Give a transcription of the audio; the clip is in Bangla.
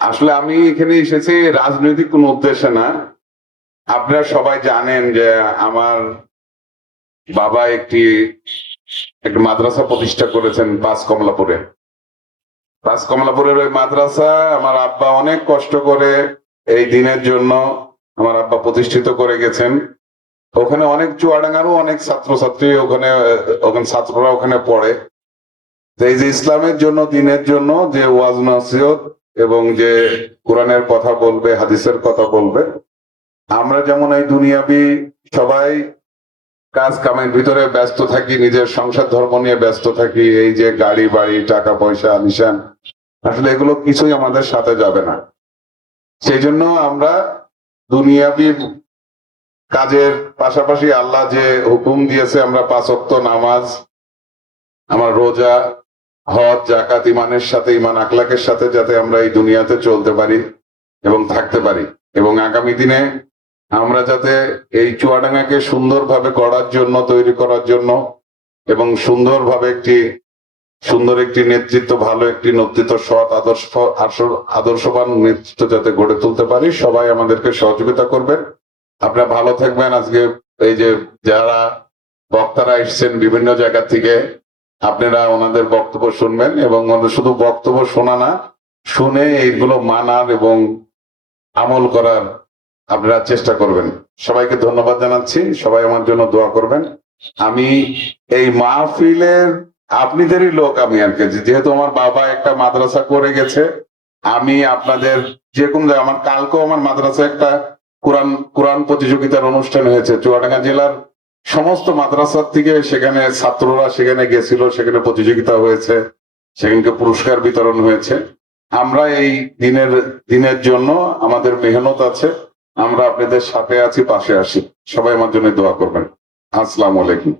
আসলে আমি এখানে এসেছি রাজনৈতিক কোনো উদ্দেশ্যে না। আপনারা সবাই জানেন যে আমার বাবা একটি একটি মাদ্রাসা প্রতিষ্ঠা করেছেন পাঁচ কমলাপুরে পাঁচ কমলাপুরের ওই মাদ্রাসা আমার আব্বা অনেক কষ্ট করে এই দিনের জন্য আমার আব্বা প্রতিষ্ঠিত করে গেছেন। ওখানে অনেক চুয়াডাঙ্গারও অনেক ছাত্রছাত্রী ওখানে ওখানে ছাত্ররা ওখানে পড়ে। তো এই যে ইসলামের জন্য, দিনের জন্য যে ওয়াজ নসিহত এবং যে কোরআনের কথা বলবে, হাদিসের কথা বলবে, আমরা যেমন এই দুনিয়াবি সবাই কাজ কামের ভিতরে ব্যস্ত থাকি, নিজের সংসার ধর্ম নিয়ে ব্যস্ত থাকি, এই যে গাড়ি, বাড়ি, টাকা, পয়সা নিশান আসলে এগুলো কিছুই আমাদের সাথে যাবে না। সেই জন্য আমরা দুনিয়াবি কাজের পাশাপাশি আল্লাহ যে হুকুম দিয়েছে, আমরা পাঁচক্ত নামাজ, আমার রোজা হজ জাকাত ইমানের সাথে ইমান আকলাকের সাথে যাতে আমরা এই দুনিয়াতে চলতে পারি এবং থাকতে পারি। এবং আগামী দিনে আমরা যাতে এই চুয়াডাঙ্গাকে সুন্দরভাবে করার জন্য, তৈরি করার জন্য এবং সুন্দরভাবে একটি, সুন্দর একটি নেতৃত্ব, ভালো একটি নেতৃত্ব, সৎ আদর্শ, আদর্শ- আদর্শবান নেতৃত্ব যাতে গড়ে তুলতে পারি, সবাই আমাদেরকে সহযোগিতা করবেন। আপনারা ভালো থাকবেন। আজকে এই যে যারা বক্তারা এসছেন বিভিন্ন জায়গা থেকে আপনারা ওনাদের বক্তব্য শুনবেন এবং শুধু বক্তব্য শোনা না, শুনে এইগুলো মানার এবং আমল করার আপনারা চেষ্টা করবেন। সবাইকে ধন্যবাদ জানাচ্ছি। সবাই আমার জন্য দোয়া করবেন। আমি এই মাহফিলের আপনাদেরই লোক আমি আর কি। যেহেতু আমার বাবা একটা মাদ্রাসা করে গেছে, আমি আপনাদের যে কোনো আমার কালকেও আমার মাদ্রাসা একটা কোরআন কোরআন প্রতিযোগিতার অনুষ্ঠান হয়েছে। চুয়াডাঙ্গা জেলার সমস্ত মাদ্রাসার থেকে সেখানে ছাত্ররা সেখানে গেছিল, সেখানে প্রতিযোগিতা হয়েছে, সেখানকে পুরস্কার বিতরণ হয়েছে। আমরা এই দিনের দিনের জন্য আমাদের মেহনত আছে। আমরা আপনাদের সাথে আছি, পাশে আসি সবাই আমার জন্য দোয়া করবেন। আসসালামু আলাইকুম।